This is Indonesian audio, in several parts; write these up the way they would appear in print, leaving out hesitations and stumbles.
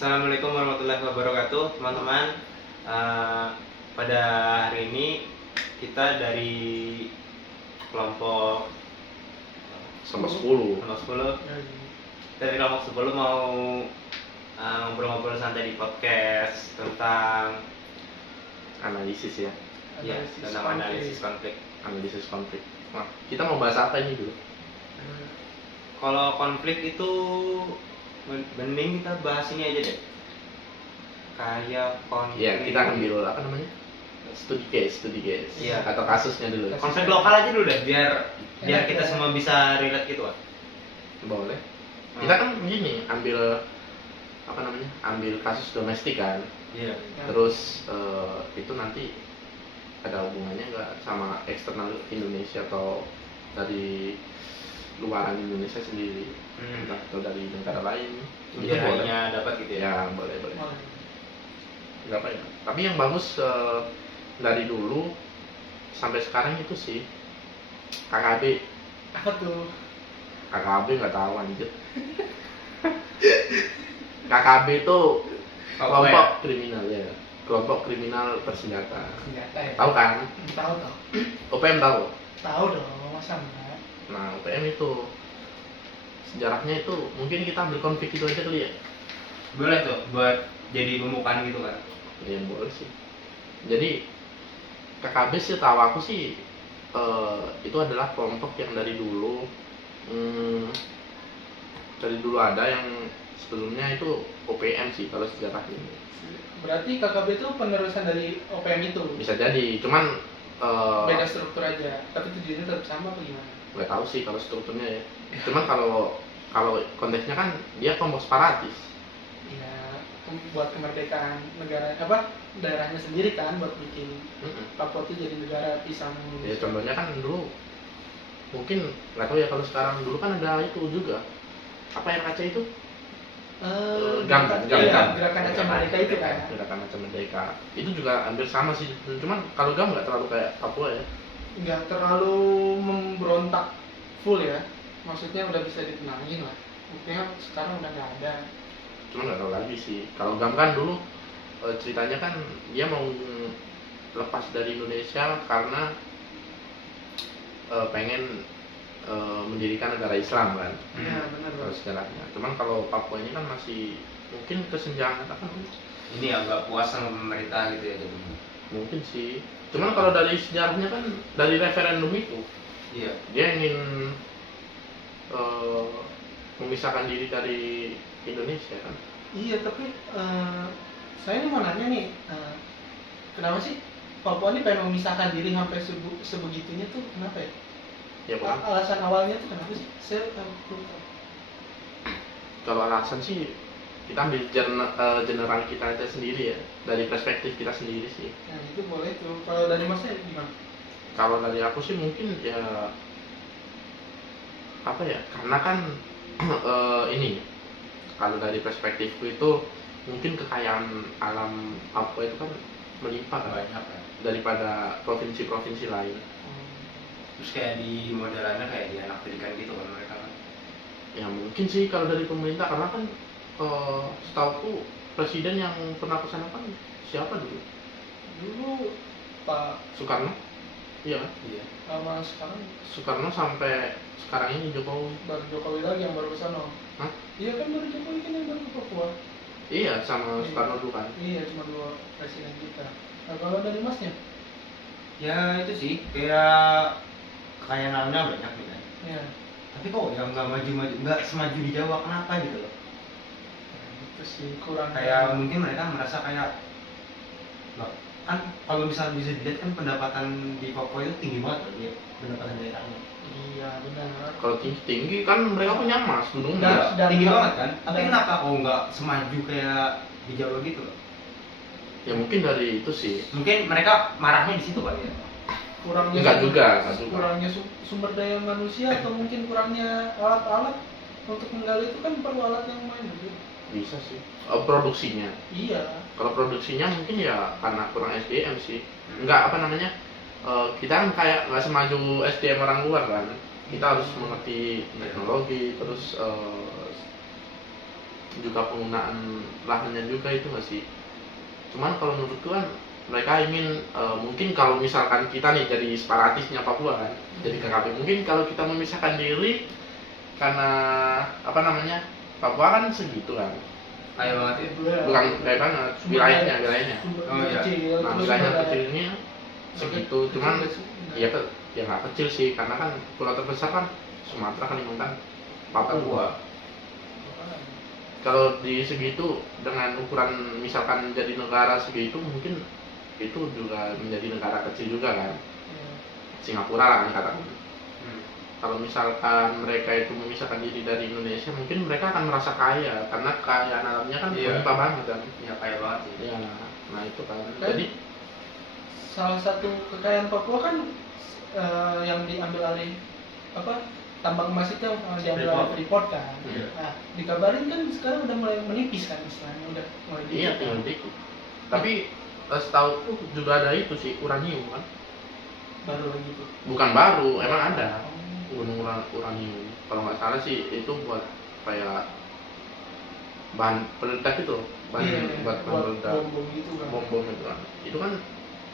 Assalamualaikum warahmatullahi wabarakatuh, teman-teman. Eh, Pada hari ini kita dari kelompok Sama 10. kelompok 10 dari kelompok 10 mau ngobrol-ngobrol santai di podcast tentang Analisis ya. tentang analisis konflik. Analisis konflik. Nah, kita mau bahas apa ini dulu? Kalau konflik itu mending kita bahas ini aja deh. Kayak konflik. Ya, kita ambil apa namanya? Studi case. Iya. Atau kasusnya dulu. Konflik lokal aja dulu deh, biar kita semua bisa relate gitu kan. Boleh. Kita kan gini, ambil apa namanya? Ambil kasus domestik kan. Iya. Terus itu nanti ada hubungannya nggak sama eksternal Indonesia atau dari luaran Indonesia sendiri, entah atau dari negara lain. Itu Biar boleh. hanya dapat gitu ya. Ya, boleh. Nggak apa ya. Tapi yang bagus dari dulu sampai sekarang itu sih KKB. Apa tuh? KKB nggak tahu anjir. KKB itu kelompok kriminal ya. Kelompok kriminal bersenjata. Senjata ya? Tahu kan? Tahu. OPM tahu? Tahu dong, masa enggak? Nah, OPM itu sejarahnya itu mungkin kita ambil konflik itu aja kali ya. Boleh tuh buat jadi pembukaan gitu kan. Ya boleh sih. Jadi KKB sih tahu aku sih itu adalah kelompok yang dari dulu ada yang sebelumnya itu OPM sih kalau sejarahnya. Berarti KKB itu penerusan dari OPM itu? Bisa jadi, cuman Beda struktur aja, tapi tujuannya tetap sama apa gimana? nggak tahu sih kalau strukturnya ya. Cuman kalau konteksnya kan dia kelompok separatis. Ya, buat kemerdekaan negara apa daerahnya sendiri kan, buat bikin Papua itu jadi negara pisang. Ya contohnya kan dulu mungkin nggak tahu ya kalau sekarang, dulu kan ada itu juga apa yang Aceh itu Gerakan Aceh Merdeka itu kan. Gerakan Aceh Merdeka itu juga hampir sama sih, cuman kalau GAM nggak terlalu kayak Papua ya. Nggak terlalu memberontak full ya, maksudnya udah bisa ditenangin lah. Buktinya sekarang udah nggak ada. Cuman nggak tahu lagi sih. Kalau GAM kan dulu ceritanya kan dia mau lepas dari Indonesia karena pengen mendirikan negara Islam kan. Iya benar. Kalau sejarahnya. Cuman kalau Papua ini kan masih mungkin kesenjangan apa namanya? Ini agak puas sama pemerintah gitu ya jadi. Mungkin sih. Cuman kalau dari sejarahnya kan dari referendum itu Iya. dia ingin memisahkan diri dari Indonesia kan. Iya tapi saya ini mau nanya nih, kenapa sih Papua ini pengen memisahkan diri sampai sebegitunya tuh kenapa ya? Ya kan. Alasan awalnya tuh kenapa sih? Saya belum tahu. Kalau alasan sih kita ambil general kita aja sendiri ya, dari perspektif kita sendiri sih. Nah itu boleh tuh. Kalau dari masnya gimana? Kalau dari aku sih mungkin ya apa ya, karena kan ini kalau dari perspektifku itu mungkin kekayaan alam Papua itu kan melimpah kan, Banyak kan. daripada provinsi-provinsi lain. Terus kayak di modelannya kayak di anak pendidikan gitu kan mereka kan. Ya mungkin sih kalau dari pemerintah, karena kan setauku presiden yang pernah kesana kan siapa dulu? Dulu Pak Soekarno? Iya kan? Iya. sama sekarang Soekarno sampai sekarang ini Jokowi. baru Jokowi lagi yang baru kesana. Hah? Iya kan baru Jokowi kan yang baru ke Papua. Iya, sama Soekarno dulu kan. Iya cuma 2 presiden kita. Nah kalau dari masnya? Ya itu sih kayak kekayaan alamnya banyak nih kan. Ya. Tapi kok yang nggak maju-maju, nggak semaju di Jawa, kenapa gitu loh? Itu sih kurang Kayak mungkin mereka merasa kayak loh, kan kalau bisa dilihat kan pendapatan di Papua itu tinggi banget loh dia, pendapatan daerahnya. Iya benar. Kalau tinggi kan mereka punya emas, gunung Dan- emas. Tinggi banget kan? Tapi dan- kenapa kok nggak semaju kayak di Jawa gitu loh? Ya mungkin dari itu sih. Mungkin mereka marahnya di situ kali ya. Kurangnya Enggak juga. kurangnya sumber daya manusia atau mungkin kurangnya alat-alat untuk menggali itu kan perlu alat yang lumayan gede. Bisa sih. Produksinya. Iya. Kalau produksinya mungkin ya karena kurang SDM sih. Enggak apa namanya? Kita kan kayak nggak semaju SDM orang luar kan. Kita harus mengerti teknologi, terus juga penggunaan lahannya juga itu nggak sih. Cuman kalau menurutku kan mereka ingin mungkin kalau misalkan kita nih jadi separatisnya Papua kan, jadi KKP, mungkin kalau kita memisahkan diri karena apa namanya, Papua kan segitu kan, Kayak banget ya. bukan kayak banget wilayahnya. Oh, iya. Nah, wilayahnya kecilnya segitu, cuman ya ya nggak kecil sih, karena kan pulau terbesar kan Sumatera, Kalimantan, Papua. Kalau di segitu dengan ukuran misalkan jadi negara segitu, mungkin itu juga menjadi negara kecil juga kan, Singapura lah kan katakan. Kalau misalkan mereka itu memisahkan diri dari Indonesia, mungkin mereka akan merasa kaya karena kekayaan alamnya kan berlimpah banget kan. Ya kaya banget sih. Ya, nah itu kan. Kan Jadi salah satu kekayaan Papua kan yang diambil alih apa, tambang emas itu yang diambil alih Freeport kan. Iya. Nah, dikabarin kan sekarang udah mulai menipis kan istilahnya, udah mulai dikit. iya tinggal dikit. Tapi setahu juga ada itu sih, uranium kan. Baru lagi tuh. Bukan baru, emang ada gunung uranium. Kalau nggak salah sih itu buat kayak bahan peledak itu, bahan buat peledak bom gitu kan. bom itu kan. Itu kan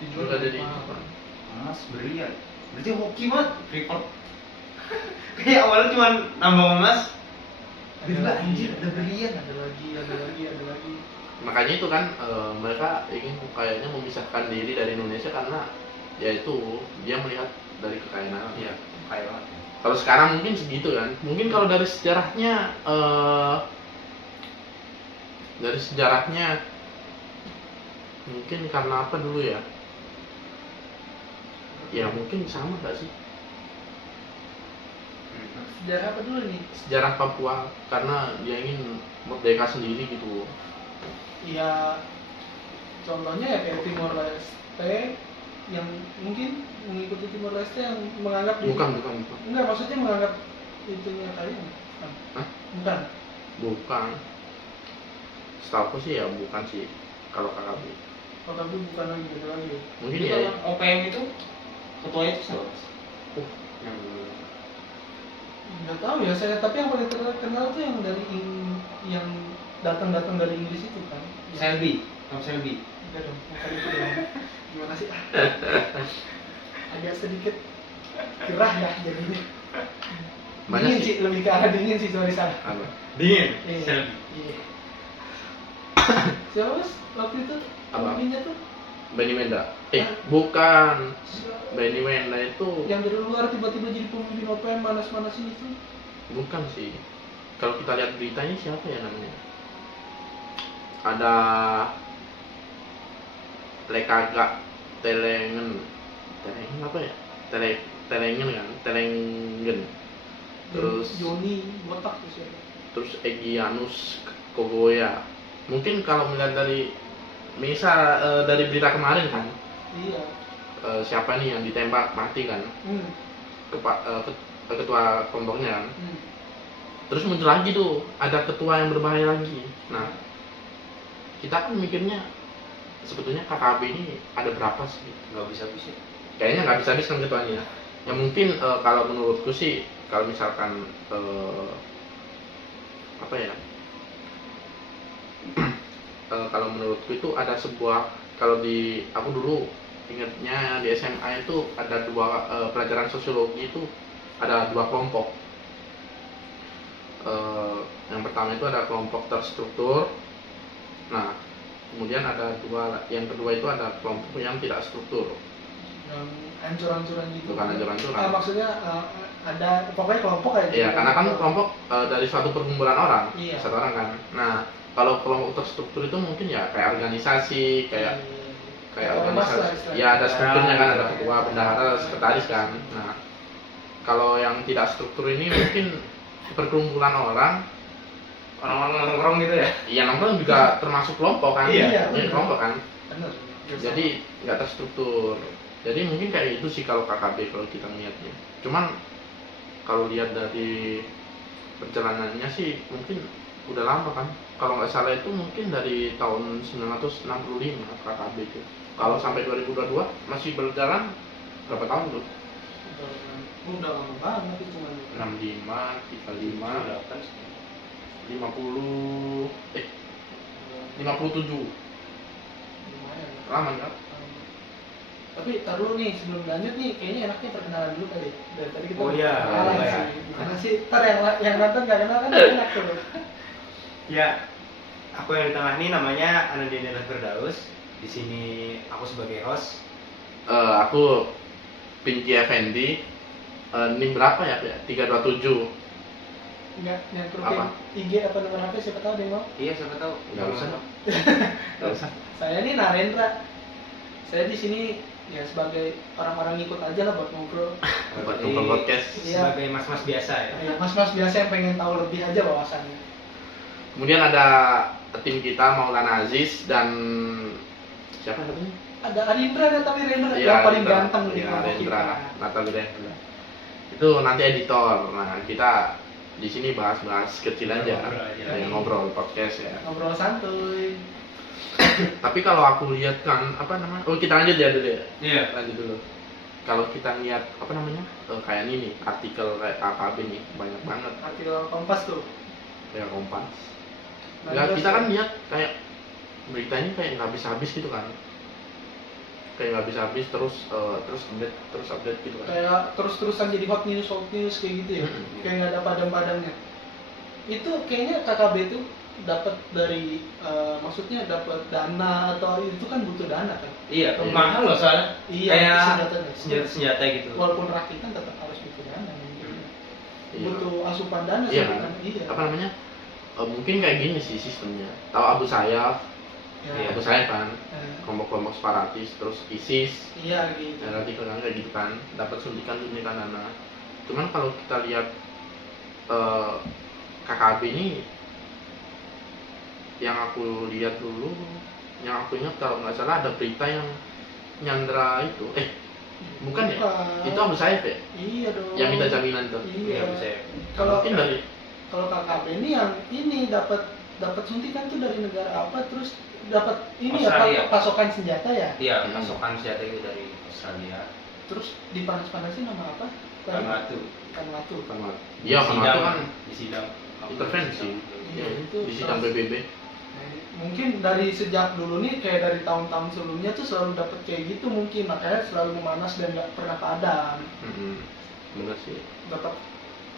Dijual juga jadi mahal. itu kan. Emas berlian. Berarti hoki banget Freeport. Kayak awalnya cuma nambang emas. Tiba anjir ada berlian. Ada lagi. Makanya itu kan mereka ingin kayaknya memisahkan diri dari Indonesia karena ya itu dia melihat dari kekayaan alam. Iya, kaya banget. Kalau sekarang mungkin segitu kan. Mungkin kalau dari sejarahnya mungkin karena apa dulu ya? Ya mungkin sama nggak sih? Sejarah apa dulu nih? Sejarah Papua karena dia ingin merdeka sendiri gitu. Ya contohnya ya kayak Timor Leste yang mungkin mengikuti Timor Leste yang menganggap diri- Bukan. Enggak, maksudnya menganggap itunya kalian. Hah? Bukan. Setahu sih ya bukan sih kalau KKB. Oh, tapi bukan lagi, beda lagi. Mungkin Jadi ya. kalau OPM itu ketuanya itu siapa? Yang Nggak tahu ya saya, tapi yang paling terkenal tuh yang dari yang datang dari Inggris itu kan. Selby, Tom Selby. Enggak dong, bukan itu dong. Gimana sih? Agak sedikit gerah ya jadinya. Banyak Dingin sih. sih, lebih ke arah dingin sih, sorry salah. Apa? Dingin. Iya. Selby. Iya. Siapa mas waktu itu Apa? pemimpinnya tuh? Benny Wenda. Bukan. Benny Wenda itu Yang dari luar tiba-tiba jadi pemimpin OPM panas-panasin itu? bukan sih. Kalau kita lihat beritanya siapa ya namanya? Ada Lekaga Telengen apa ya? Telengen kan? Telengen. Terus Joni botak tuh siapa? terus Egyanus Kogoya. Mungkin kalau melihat dari misal dari berita kemarin kan, Iya. siapa nih yang ditembak mati kan, ketua kelompoknya kan. Terus muncul lagi tuh ada ketua yang berbahaya lagi. Nah, kita kan mikirnya sebetulnya KKB ini ada berapa sih? Nggak bisa. Kayaknya nggak bisa habis kan ketuanya. Ya mungkin kalau menurutku sih kalau misalkan apa ya? Kalau menurutku itu ada sebuah, kalau di aku dulu ingatnya di SMA itu ada dua pelajaran sosiologi itu ada dua kelompok. Yang pertama itu ada kelompok terstruktur. Nah, kemudian ada yang kedua itu ada kelompok yang tidak struktur. Yang ancur-ancuran gitu. Bukan ancur-ancuran. Maksudnya ada pokoknya kelompok aja. Iya, karena kan kelompok dari suatu perkumpulan orang, Iya. satu orang kan. Nah, kalau kelompok terstruktur itu mungkin ya kayak organisasi, kayak ormas lah organisasi. istilahnya. Ya ada strukturnya kan, ada ketua, bendahara, sekretaris kan. Nah, kalau yang tidak struktur ini mungkin perkumpulan orang Orang-orang gitu ya. yang nongkrong juga termasuk kelompok kan. Iya, Ini benar. kelompok kan. Bener. Jadi nggak terstruktur. Jadi mungkin kayak itu sih kalau KKB kalau kita melihatnya. Cuman kalau lihat dari perjalanannya sih mungkin udah lama kan. Kalau nggak salah itu mungkin dari tahun 1965 KKB itu. Kalau sampai 2022 masih berjalan berapa tahun tuh? Udah lama banget itu kan. 65, 35, 57 Lumayan. lama kan? Tapi taruh nih sebelum lanjut nih, kayaknya enaknya perkenalan dulu kali. Dari tadi kita Oh iya, perkenalan boleh. sih. Gimana sih? Ntar yang nonton nggak kenal kan nggak enak tuh. Ya, aku yang di tengah ini namanya Anandina Firdaus. Di sini aku sebagai host. Aku Pinky Effendi. NIM berapa ya? 327. Nggak nyangkut Apa? IG apa nomor HP siapa tahu ada yang mau. Iya, siapa tahu. Nggak usah. Nggak usah. Saya ini Narendra. Saya di sini ya sebagai orang-orang ikut aja lah buat ngobrol. Buat Jadi, nonton podcast. Iya. Sebagai mas-mas biasa ya. Ya, mas-mas biasa yang pengen tahu lebih aja wawasannya. Kemudian ada tim kita Maulana Aziz dan siapa satunya? Ada Arindra dan tapi Rendra Iya, yang paling Arindra. ganteng di Iya, kelompok Arindra. kita. Natal Rendra. Itu nanti editor. Nah, kita di sini bahas-bahas kecil aja. Ngobrol aja. Ya, ngobrol podcast ya. Ngobrol santuy. Tapi kalau aku lihat kan apa namanya? Oh, kita lanjut ya dulu ya. Iya. Lanjut dulu. Kalau kita lihat apa namanya? Kayak ini nih, artikel kayak KKB nih banyak banget Artikel Kompas tuh. kayak Kompas. Nah, Ya, terus kita kan lihat kayak beritanya kayak nggak habis-habis gitu kan. Kayak nggak habis-habis terus update gitu kan. kayak terus-terusan jadi hot news kayak gitu ya. Mm-mm. Kayak nggak ada padam-padamnya. Itu kayaknya KKB tuh dapat dari maksudnya dapat dana atau itu kan butuh dana kan. Iya, Iya. mahal loh soalnya. Iya, Kayak senjatanya. senjata-senjata gitu. Walaupun rakitan tetap harus butuh dana. Iya. Butuh asupan dana Iya sih, kan? kan? Iya. Apa namanya? Mungkin kayak gini sih sistemnya. Tahu Abu Sayyaf? Ya. Abu Sayyaf kan, Eh, kelompok-kelompok separatis, terus ISIS, iya gitu. dan artikel kan kayak gitu kan, dapat suntikan dana. Cuman kalau kita lihat KKB ini, yang aku lihat dulu, yang aku ingat kalau nggak salah ada berita yang nyandra itu, bukan ya? Itu Abu Sayyaf ya? Iya dong. Yang minta jaminan tuh. Iya. bisa. Kalau Mungkin dari kalau KKB ini yang ini dapat suntikan tuh dari negara apa, terus dapat ini Australia. apa pasokan senjata ya, Iya, pasokan senjata itu dari Australia. terus dipanas-panasin nama apa? Vanuatu. Vanuatu. Iya, Di karena itu kan di sidang intervensi. Iya, itu Di sidang PBB. Nah, mungkin dari sejak dulu nih kayak dari tahun-tahun sebelumnya tuh selalu dapat kayak gitu mungkin, makanya selalu memanas dan nggak pernah padam. Bener sih. Dapat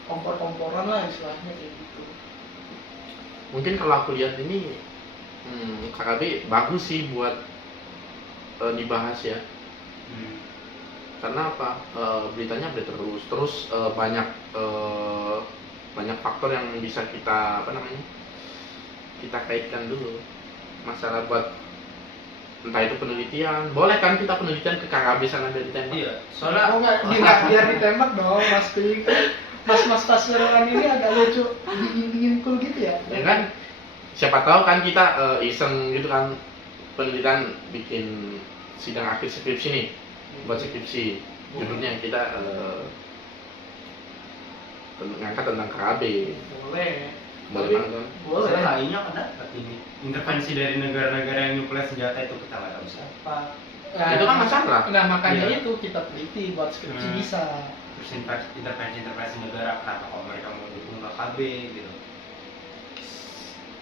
kompor-komporan lah istilahnya kayak gitu. Mungkin kalau aku lihat ini KKB bagus sih buat dibahas ya. Karena apa? Beritanya update terus banyak faktor yang bisa kita kita kaitkan dulu. Masalah buat entah itu penelitian, boleh kan kita penelitian ke KKB sana biar ditembak. Iya, soalnya Oh nggak, biar ditembak dong, Mas Pink. Mas pasuruan ini agak lucu, dingin cool gitu ya. Ya kan? Siapa tahu kan kita iseng gitu kan penelitian bikin sidang akhir skripsi nih, buat skripsi. Judulnya kita ngangkat tentang KKB. Boleh. Boleh Tapi- banget kan? Boleh. soalnya lainnya kan dapat ini intervensi dari negara-negara yang nyuplai senjata itu kita nggak tahu siapa. Nah, Itu kan masalah. Nah makanya Iya. itu kita teliti buat skripsi bisa. Terus intervensi negara kenapa kok mereka mau dukung KKB gitu.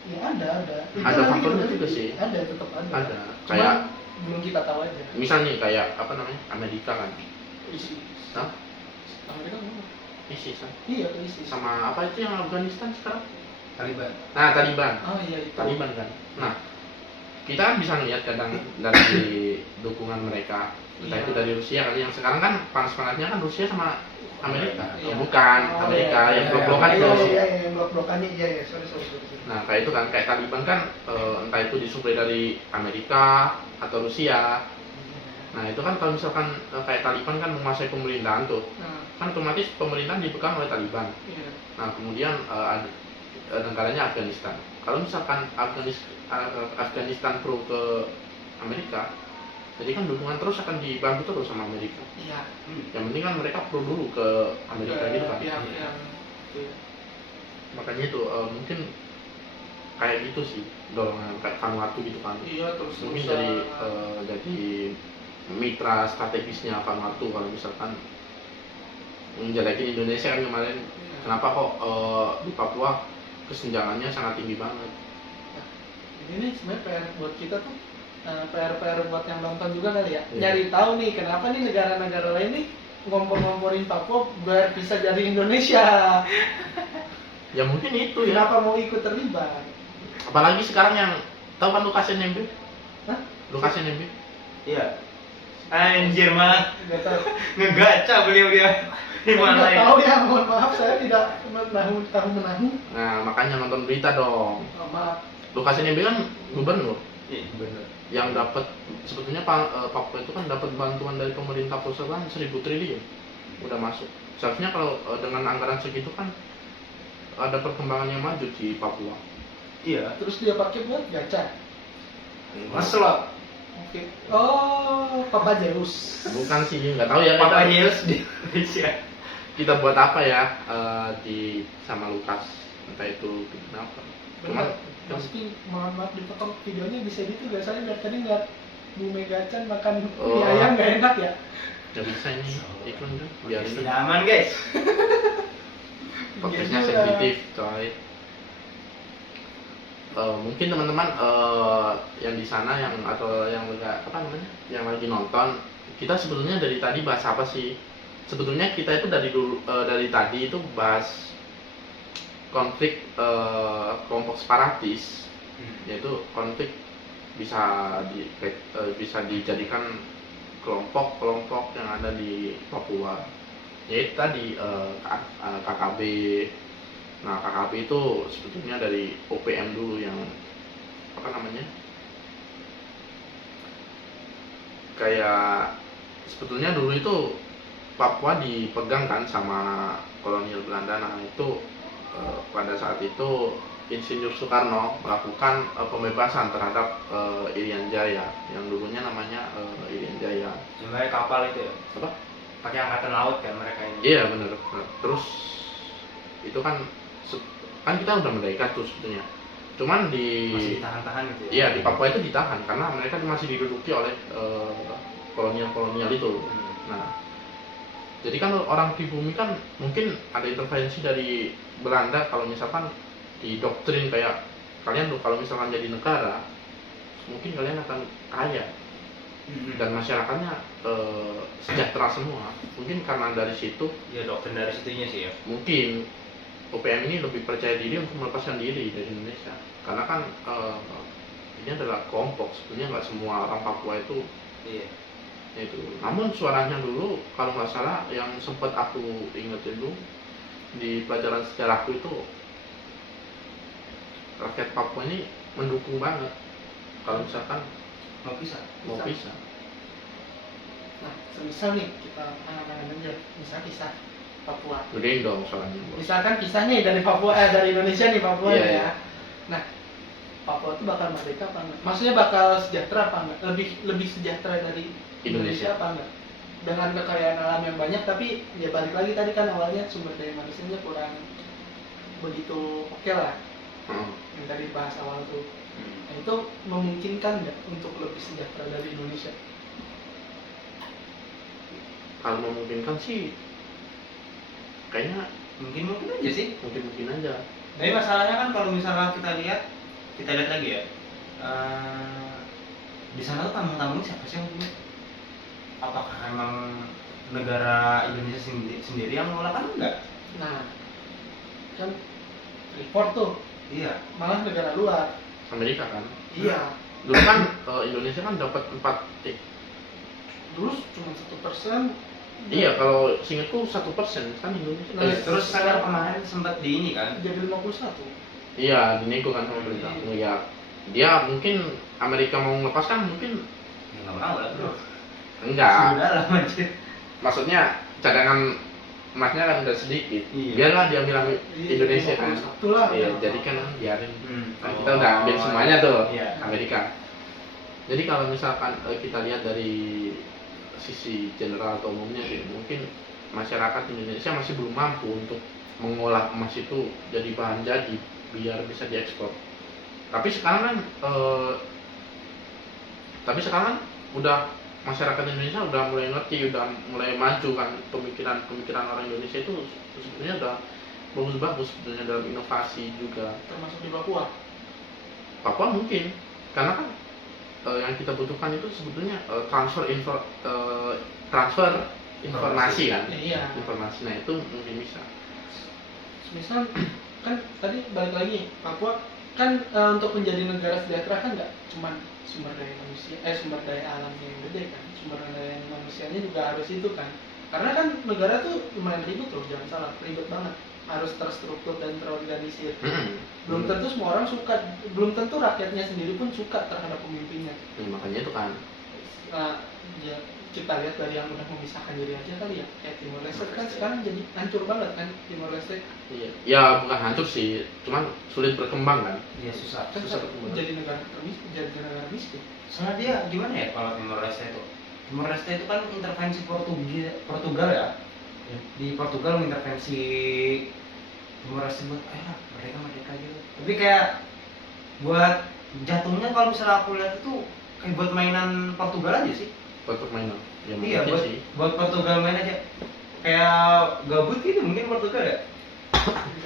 Ya ada. Itu Ada nanti faktornya kita juga teliti. sih. Ada, tetap ada. Ada. Cuman Kayak belum kita tahu aja. misal nih kayak apa namanya? Amerika kan. Isi. Hah? Amerika mana? ISIS kan? Iya ke ISIS. Sama apa itu yang Afghanistan sekarang? Taliban. Nah, Taliban. Oh iya itu. Taliban kan. Nah, kita kan bisa ngelihat kadang dari dukungan mereka, entah Iya. itu dari Rusia kali yang sekarang kan panas-panasnya kan Rusia sama Amerika. Iya. Bukan Oh, Amerika iya, yang iya, blok-blokan Iya itu. iya yang blok-blokannya iya sorry. Nah, kayak itu kan kayak Taliban kan entah itu disuplai dari Amerika atau Rusia. Nah, itu kan kalau misalkan kayak Taliban kan menguasai pemerintahan tuh, Nah, kan otomatis pemerintahan dipegang oleh Taliban. iya. Nah, kemudian negaranya Afghanistan. Kalau misalkan Afghanistan pro ke Amerika, jadi kan dukungan terus akan dibantu terus sama Amerika. Iya. Yang penting kan mereka pro dulu ke Amerika gitu kan. Pihak yang iya. Makanya itu mungkin kayak gitu sih dorongan kayak Vanuatu gitu kan. Iya terus Mungkin jadi mitra strategisnya Vanuatu kalau misalkan menjelekin Indonesia kan kemarin. Iya. Kenapa kok di Papua kesenjangannya sangat tinggi banget. Ini nih sebenarnya PR buat kita tuh, PR buat yang nonton juga kali ya. Iya. Nyari tahu nih kenapa nih negara-negara lain nih ngompor-ngomporin Papua biar bisa jadi Indonesia. Ya mungkin itu ya. Kenapa mau ikut terlibat? Apalagi sekarang yang tahu kan Lukas NMB? Hah? Lukas NMB? Iya. Anjir mah Nggak tahu. ngegaca beliau dia. Di mana Nggak ini? tahu ya, mohon maaf saya tidak tahu menahu. Nah, makanya nonton berita dong. Oh, maaf. Lukas NMB kan gubernur Iya, benar. yang dapat, sebetulnya Papua itu kan dapat bantuan dari pemerintah pusat kan 1.000 triliun udah masuk. Seharusnya kalau dengan anggaran segitu kan ada perkembangan yang maju di Papua. Iya. Terus dia pakai buat gacha. Masuk lah. Oke. Oh, Papa Zeus. Bukan sih, nggak tahu ya Papa kita, Yesus di Indonesia. kita buat apa ya di sama Lukas, entah itu kenapa. Cuman Pasti maaf dipotong videonya bisa gitu gak? Saya dari tadi ngeliat Bu Megacan makan Oh. mie ayam gak enak ya? nggak bisa ini iklan kan, biarin Tidak aman guys. podcastnya Iya juga. sensitif coy. Mungkin teman-teman yang di sana yang atau yang apa namanya yang lagi nonton, kita sebetulnya dari tadi bahas apa sih? Sebetulnya kita itu dari tadi itu bahas konflik kelompok separatis, yaitu konflik bisa dijadikan kelompok-kelompok yang ada di Papua, yaitu tadi KKB. Nah, KKB itu sebetulnya dari OPM dulu yang apa namanya, kayak sebetulnya dulu itu Papua dipegang kan sama kolonial Belanda. Nah itu pada saat itu Insinyur Soekarno melakukan pembebasan terhadap Irian Jaya yang dulunya namanya Irian Jaya. Sebenarnya kapal itu ya. Apa? Pakai angkatan laut kan mereka ini. Iya benar. Nah, terus itu kan kita udah merdeka tuh sebetulnya. Cuman Masih ditahan-tahan gitu ya. iya di Papua itu ditahan karena mereka masih diduduki oleh kolonial-kolonial itu. Nah, jadi kan orang pribumi kan mungkin ada intervensi dari Belanda kalau misalkan didoktrin kayak kalian tuh kalau misalkan jadi negara mungkin kalian akan kaya dan masyarakatnya sejahtera semua. Mungkin karena dari situ Ya doktrin dari situnya sih ya. mungkin OPM ini lebih percaya diri untuk melepaskan diri dari Indonesia karena kan ini adalah kelompok, sebenarnya nggak semua orang Papua itu Iya. itu. Namun suaranya dulu kalau nggak salah yang sempat aku ingat dulu di pelajaran sejarahku itu rakyat Papua ini mendukung banget kalau misalkan Mau pisah. mau pisah. Nah, semisal nih kita angan-angan aja, misal kisah Papua. Gedein dong suaranya. Misalkan kisahnya dari Papua, dari Indonesia nih Papua Iya, ya. iya. Nah, Papua itu bakal merdeka apa enggak? Maksudnya bakal sejahtera apa enggak? Lebih sejahtera dari Indonesia apa enggak? Dengan kekayaan alam yang banyak, tapi ya balik lagi tadi kan awalnya sumber daya manusianya kurang begitu oke lah. Yang tadi bahas awal tuh. Nah, itu memungkinkan nggak untuk lebih sejahtera dari Indonesia? Kalau memungkinkan sih kayaknya Mungkin aja sih. mungkin aja. Tapi masalahnya kan kalau misalnya kita lihat lagi ya. Di sana tuh tamu-tamunya siapa sih yang punya? Apakah emang negara Indonesia sendiri yang nolak kan enggak? Nah, kan report tuh Iya. malah negara luar. Amerika kan. Iya. Dulu kan Indonesia kan dapat 4 Dulu cuma 1%. Iya, kalau seingatku 1% kan Indonesia. Nah, Terus kan kemarin sempat di ini kan. Jadi 51. Iya, dinego kan sama pemerintah. Ya, dia mungkin Amerika mau melepaskan mungkin Ya nggak mau lah bro. enggak. Sudah lah anjir. Maksudnya cadangan emasnya kan udah sedikit. Iya. Biarlah dia ambil Indonesia kan. 51 lah. Iya, jadi kan biarin. Nah, kita Oh, udah ambil semuanya tuh Iya. Amerika. Jadi kalau misalkan kita lihat dari sisi general atau umumnya sih, mungkin masyarakat Indonesia masih belum mampu untuk mengolah emas itu jadi bahan jadi biar bisa diekspor. Tapi sekarang kan udah masyarakat Indonesia udah mulai ngerti, udah mulai maju kan, pemikiran orang Indonesia itu sebenarnya udah bagus-bagus sebenarnya dalam inovasi juga. termasuk di Papua. Papua mungkin karena kan yang kita butuhkan itu sebetulnya transfer informasi kan. Iya. Informasi, nah itu mungkin bisa. Misal kan tadi balik lagi Papua kan untuk menjadi negara sejahtera kan nggak cuma sumber daya manusia, sumber daya alamnya yang gede kan, sumber daya manusianya juga harus itu kan. Karena kan negara tuh lumayan ribet loh, jangan salah, ribet banget. Harus terstruktur dan terorganisir. Belum tentu semua orang suka, belum tentu rakyatnya sendiri pun suka terhadap pemimpinnya. Ya, makanya itu kan. Ya, kita lihat dari yang udah memisahkan diri aja kali ya. Kayak Timor Leste kan sekarang jadi hancur banget kan Timor Leste. Iya. Ya bukan hancur sih, cuman sulit berkembang kan. Iya, susah Kan berkembang. jadi negara termiskin, jadi negara miskin. Soalnya dia gimana ya kalau Timor Leste itu? Timor Leste itu kan intervensi Portugal ya. Di Portugal mengintervensi Timor Leste buat mereka gitu. Tapi kayak buat jatuhnya kalau misalnya aku lihat itu kayak buat mainan Portugal aja sih. Buat permainan. Ya Iya, mungkin sih. buat Portugal main aja. Kayak gabut gitu mungkin Portugal ya.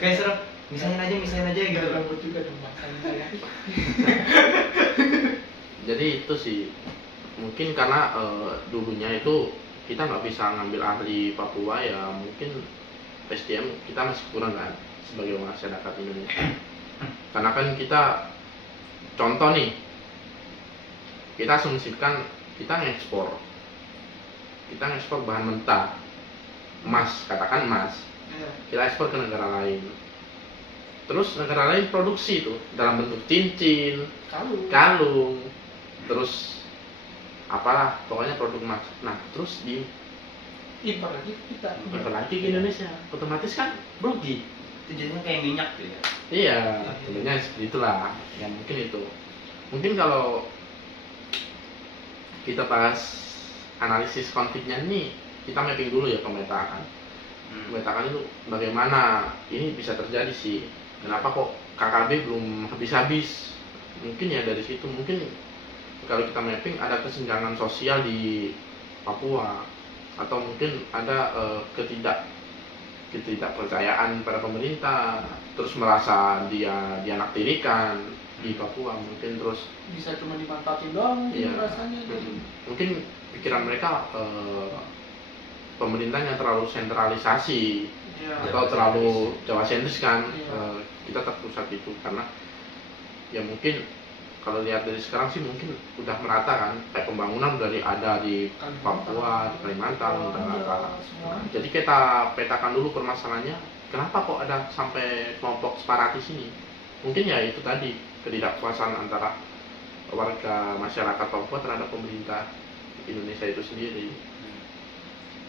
Kayak seru misahin aja gitu. Gabut juga dong bangsanya saya. Jadi itu sih mungkin karena dulunya itu kita nggak bisa ngambil ahli Papua, ya mungkin SDM kita masih kurang kan sebagai masyarakat Indonesia. Karena kan kita contoh nih, kita asumsikan kita ngekspor bahan mentah, emas, katakan emas, Iya. kita ekspor ke negara lain. Terus negara lain produksi itu dalam bentuk cincin, kalung, terus apalah pokoknya produk emas. Nah terus di Impor lagi kita. impor lagi ke Indonesia, otomatis kan rugi. Itu jadinya kayak minyak gitu ya. Iya, sebenarnya seperti itulah. Ya mungkin itu. Mungkin kalau kita bahas analisis konfliknya ini, kita mapping dulu ya pemetaan. Pemetaan itu bagaimana ini bisa terjadi sih. Kenapa kok KKB belum habis-habis? Mungkin ya dari situ. Mungkin kalau kita mapping ada kesenjangan sosial di Papua, atau mungkin ada ketidakpercayaan pada pemerintah, terus merasa dia dianaktirikan di Papua, mungkin terus Bisa cuma dimanfaatin doang mungkin iya, rasanya. mungkin pikiran mereka pemerintahnya terlalu sentralisasi Iya. atau terlalu Jawa sentris kan. Iya. Kita terpusat itu karena ya mungkin kalau lihat dari sekarang sih mungkin udah merata kan, kayak pembangunan dari ada di Papua, di Kalimantan, udah merata. Jadi kita petakan dulu permasalahannya, kenapa kok ada sampai kelompok separatis ini? Mungkin ya itu tadi, ketidakpuasan antara warga masyarakat Papua terhadap pemerintah Indonesia itu sendiri.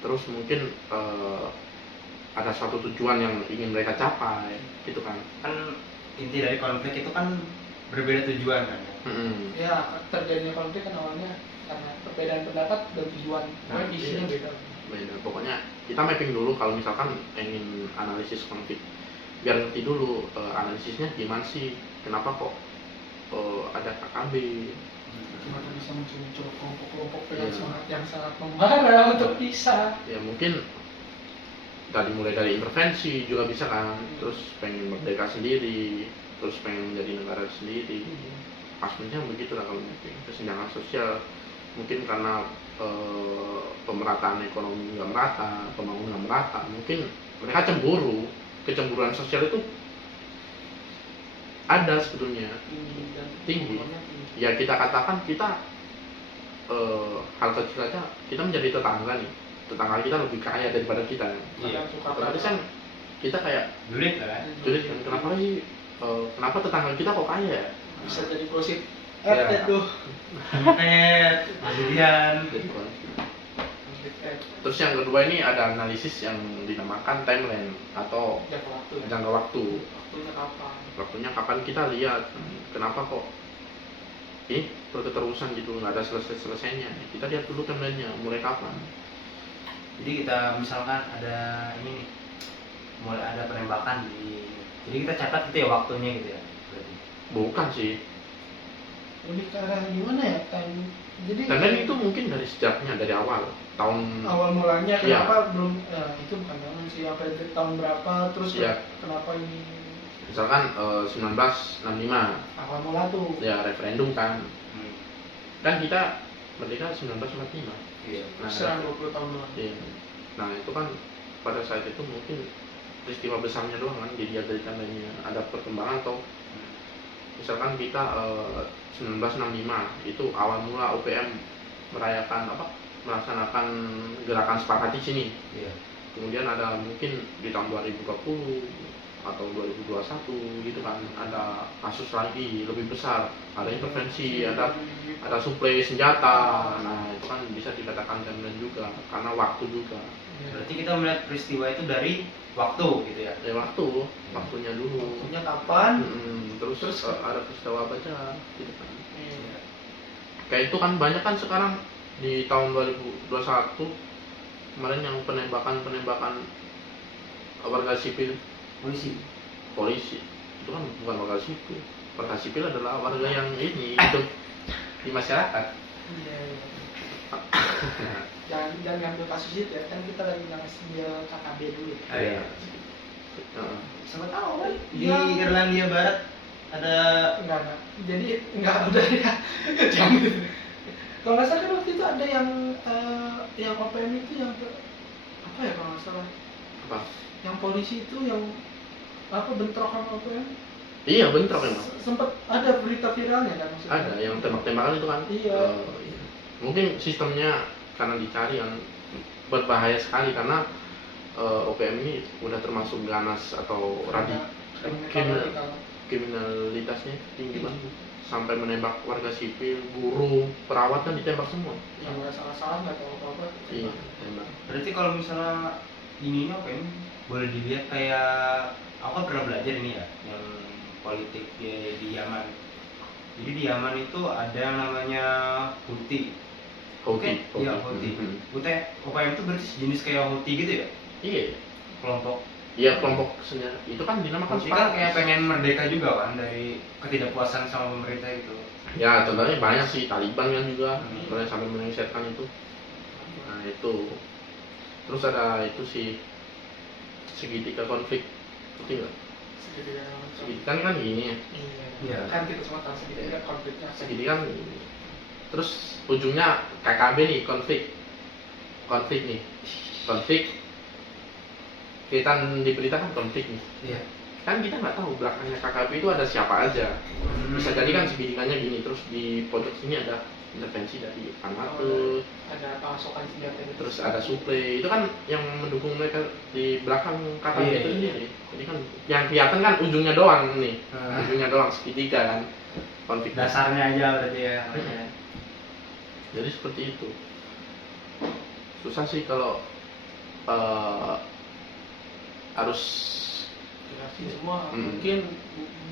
Terus mungkin ada suatu tujuan yang ingin mereka capai, gitu kan? Kan inti dari konflik itu kan berbeda tujuan kan. Ya, terjadinya konflik kan awalnya karena perbedaan pendapat dan tujuan. Nah, Visinya iya. beda. Pokoknya kita mapping dulu kalau misalkan ingin analisis konflik, biar ngerti dulu analisisnya gimana sih, kenapa kok ada KKB. Gimana bisa muncul kelompok-kelompok dengan Iya. semangat yang sangat membara untuk bisa. Ya mungkin tadi mulai dari intervensi juga bisa kan, terus pengen merdeka sendiri, terus pengen menjadi negara sendiri. Pastinya begitu lah kalau mungkin kesenjangan sosial, mungkin karena pemerataan ekonomi nggak merata, pembangunan nggak merata, mungkin mereka cemburu. Kecemburuan sosial itu ada sebetulnya tinggi. Ya kita katakan kita hal kecil aja, kita menjadi tetangga nih, tetangga kita lebih kaya daripada kita. Iya. Otomatis kan kita kayak Julid lah kan. julid kan, kenapa sih kenapa tetangga kita kok kaya ya? Bisa jadi gosip Ya. RT tuh. Kemudian Terus yang kedua ini ada analisis yang dinamakan timeline atau jangka waktu. Waktunya kapan? Waktunya kapan kita lihat kenapa kok ini berketerusan gitu, nggak ada selesainya. Kita lihat dulu timelinenya mulai kapan. jadi kita misalkan ada ini nih, mulai ada penembakan jadi kita catat gitu ya waktunya gitu ya berarti. Bukan sih, lebih ke arah gimana ya jadi Timeline itu mungkin dari sejarahnya, dari awal tahun awal mulanya Iya. kenapa belum itu bukan bangun sih apa tahun berapa terus Iya. kenapa ini misalkan 1965 awal mula tuh ya referendum kan. Hmm. Kan kita merdeka 1945. Iya. Nah, serang 20 tahun lalu. iya. Nah itu kan pada saat itu mungkin peristiwa besarnya doang kan dilihat dari timelinenya, ada perkembangan atau misalkan kita 1965 itu awal mula UPM melaksanakan gerakan sepakati sini. Iya. Kemudian ada mungkin di tahun 2020 atau 2021 gitu kan ada kasus lagi lebih besar, ada intervensi, ada suplai senjata. Nah itu kan bisa dikatakan timeline juga karena waktu juga. Berarti kita melihat peristiwa itu dari waktu gitu ya. Ya waktunya dulu. Waktunya kapan Terus ada peristiwa apa aja gitu kan. Iya. Kayak itu kan banyak kan sekarang di tahun 2021 kemarin yang penembakan warga sipil polisi itu kan bukan warga sipil adalah warga yang ini hidup di masyarakat. Iya, iya. jangan ngambil kasus itu ya, kan kita lagi bahas dia KKB dulu ya. Iya. Heeh. Sama tahu kan di Ya. Irlandia Barat ada Enggak. Jadi enggak udah ya. Jangan gitu. Kalau nggak salah kan waktu itu ada yang OPM itu yang apa ya kalau nggak salah Apa? yang polisi itu yang bentrokan OPM Iya bentrok emang. sempat ada berita viralnya kan maksudnya. Ada yang tembak-tembakan itu kan. Iya. Iya. Mungkin sistemnya karena dicari yang berbahaya sekali karena OPM ini udah termasuk ganas atau kriminalitasnya tinggi banget sampai menembak warga sipil, buruh, perawat kan ditembak semua. Yang nggak salah nggak tahu apa. Iya, tembak. berarti kalau misalnya ini apa ini boleh dilihat kayak aku kan pernah belajar ini ya yang politik di Yaman. Jadi di Yaman itu ada yang namanya Houthi. Houthi. Iya Houthi. Houthi OPM itu berarti sejenis kayak Houthi gitu ya? Iya. Kelompok. Iya kelompok senjata itu kan dinamakan Houthi kan kayak pengen merdeka juga kan dari ketidakpuasan sama pemerintah itu. ya contohnya banyak sih Taliban kan juga Hmm. mereka sampai melengsarkan itu. Nah itu terus ada itu sih segitiga konflik ngerti nggak? Segitiga kan gini ya, Iya. Kan kita semua tahu segitiga konfliknya. segitiga kan gini. Terus ujungnya KKB nih konflik nih kita di berita kan konflik nih. Iya. Kan kita nggak tahu belakangnya KKB itu ada siapa aja. Bisa jadi kan segitiganya gini, terus di pojok sini ada intervensi dari Anate, Ada pasokan senjata gitu. terus ada suplai. Itu kan yang mendukung mereka di belakang KKB Iya, itu iya. sendiri. Jadi kan yang kelihatan kan ujungnya doang nih, Hmm. ujungnya doang segitiga kan konflik. Dasarnya aja berarti ya. Jadi seperti itu. Susah sih kalau harus Jelasin semua Hmm. mungkin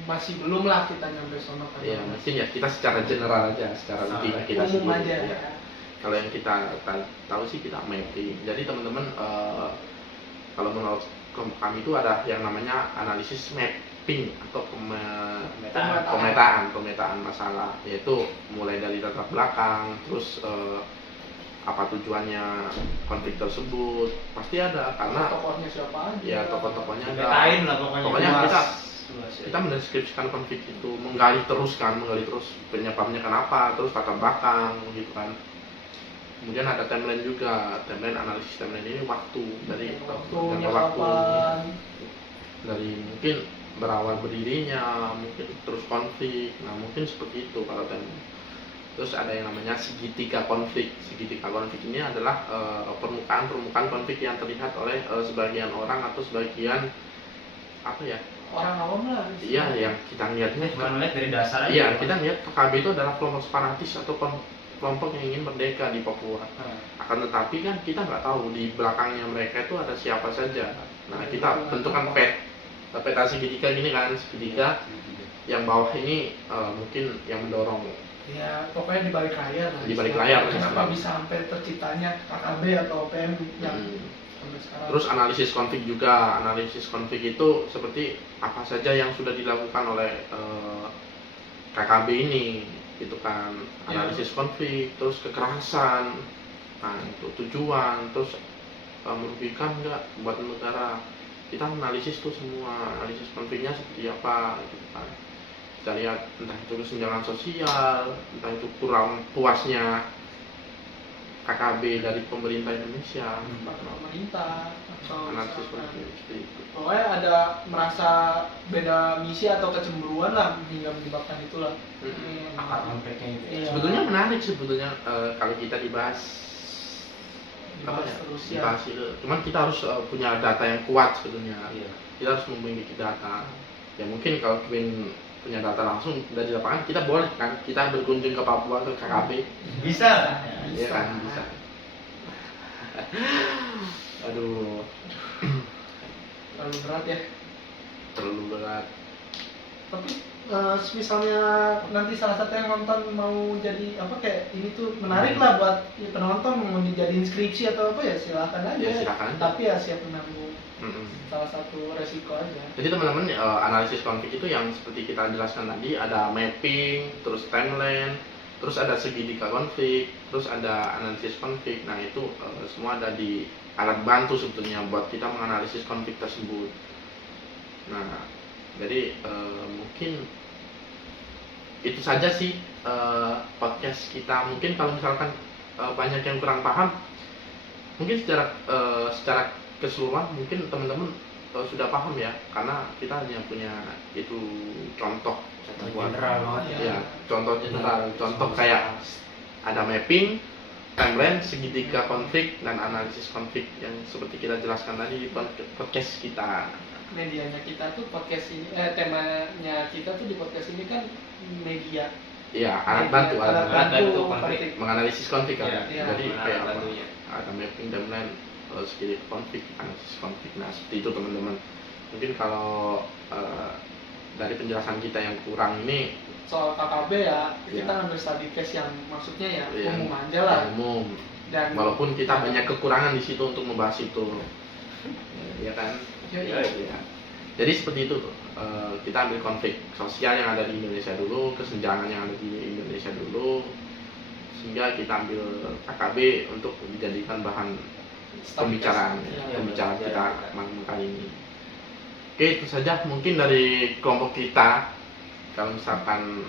masih belum lah kita nyampe sono kan. ya mungkin ya kita secara general aja, secara lebih kita umum sendiri. aja Ya. ya. Kalau yang kita tahu sih kita mapping. Jadi teman-teman kalau menurut kami itu ada yang namanya analisis mapping atau pemetaan masalah, yaitu mulai dari latar belakang, terus apa tujuannya konflik tersebut pasti ada karena tokohnya siapa aja. ya tokoh-tokohnya ada. Betain lah pokoknya. Pokoknya luas. kita Luas ya. kita mendeskripsikan konflik itu, menggali terus penyebabnya kenapa, terus latar belakang gitu kan. Kemudian ada timeline juga, analisis timeline ini waktu dari waktunya jangka kapan. dari mungkin berawal berdirinya, mungkin terus konflik. Nah mungkin seperti itu kalau timeline. Terus ada yang namanya segitiga konflik. Segitiga konflik ini adalah permukaan konflik yang terlihat oleh sebagian orang atau sebagian apa ya? Orang awam lah. Iya, yang kita lihatnya Cuma ngeliat dari dasar aja. iya, kita lihat KKB itu adalah kelompok separatis atau kelompok yang ingin merdeka di Papua. Akan tetapi kan kita nggak tahu di belakangnya mereka itu ada siapa saja. Nah kita tentukan peta segitiga gini kan, segitiga yang bawah ini mungkin yang mendorong. Ya pokoknya di balik layar lah. Di balik layar, Kenapa ya. bisa sampai terciptanya KKB atau OPM yang sampai sekarang. Terus analisis konflik juga. Analisis konflik itu seperti apa saja yang sudah dilakukan oleh KKB ini. itu kan analisis konflik, terus kekerasan, nah itu tujuan, terus merugikan nggak buat negara. Kita analisis tuh semua, analisis konfliknya seperti apa gitu kan. Kita lihat entah itu kesenjangan sosial, entah itu kurang puasnya KKB dari pemerintah Indonesia, pemerintah atau analisis misalkan, konflik seperti itu. pokoknya ada merasa beda misi atau kecemburuan lah hingga menyebabkan itulah. Akar konfliknya itu. Iya. Sebetulnya menarik sebetulnya kalau kita dibahas Dibahas terus ya. dibahas itu. Cuman kita harus punya data yang kuat sebetulnya. Iya. Kita harus memiliki data. Ya mungkin kalau ingin punya data langsung dari lapangan, kita boleh kan kita berkunjung ke Papua ke KKB. Bisa lah. Iya kan bisa. Aduh, Terlalu berat ya. terlalu berat. Tapi misalnya nanti salah satu yang nonton mau jadi apa kayak ini tuh menarik lah buat ya, penonton mau dijadiin skripsi atau apa ya silakan aja. Ya, silakan. Tapi ya siap menanggung Mm-mm. salah satu resiko aja. Jadi teman-teman analisis konflik itu yang seperti kita jelaskan tadi, ada mapping, terus timeline, terus ada segitiga konflik, terus ada analisis konflik. Nah itu semua ada di alat bantu sebetulnya buat kita menganalisis konflik tersebut. Nah jadi mungkin itu saja sih podcast kita. Mungkin kalau misalkan banyak yang kurang paham, mungkin secara keseluruhan mungkin teman-teman sudah paham ya, karena kita hanya punya itu contoh buat General banget ya, contoh general, contoh kayak ada mapping, timeline, segitiga konflik, dan analisis konflik yang seperti kita jelaskan tadi di podcast kita. Medianya kita tuh podcast ini, temanya kita tuh di podcast ini kan media. Iya, alat bantu, Alat bantu konflik. menganalisis konflik kan. Iya, Jadi alat kayak apa? bantunya. Ada mapping, timeline, segitiga konflik, analisis konflik. Nah seperti itu teman-teman. Mungkin kalau dari penjelasan kita yang kurang ini Soal KKB ya, Iya. kita ngambil study case yang maksudnya ya Iya. umum aja lah. umum, Dan walaupun kita banyak kekurangan di situ untuk membahas itu, ya kan? Iya. Ya. Jadi seperti itu tuh. Kita ambil konflik sosial yang ada di Indonesia dulu, kesenjangan yang ada di Indonesia dulu, sehingga kita ambil KKB untuk dijadikan bahan pembicaraan Iya. pembicaraan kita malam kali ini. Oke, itu saja mungkin dari kelompok kita. Kalau misalkan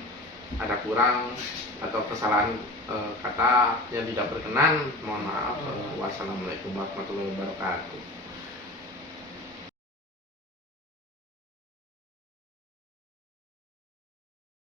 ada kurang atau kesalahan kata yang tidak berkenan, mohon maaf. Wassalamualaikum warahmatullahi wabarakatuh.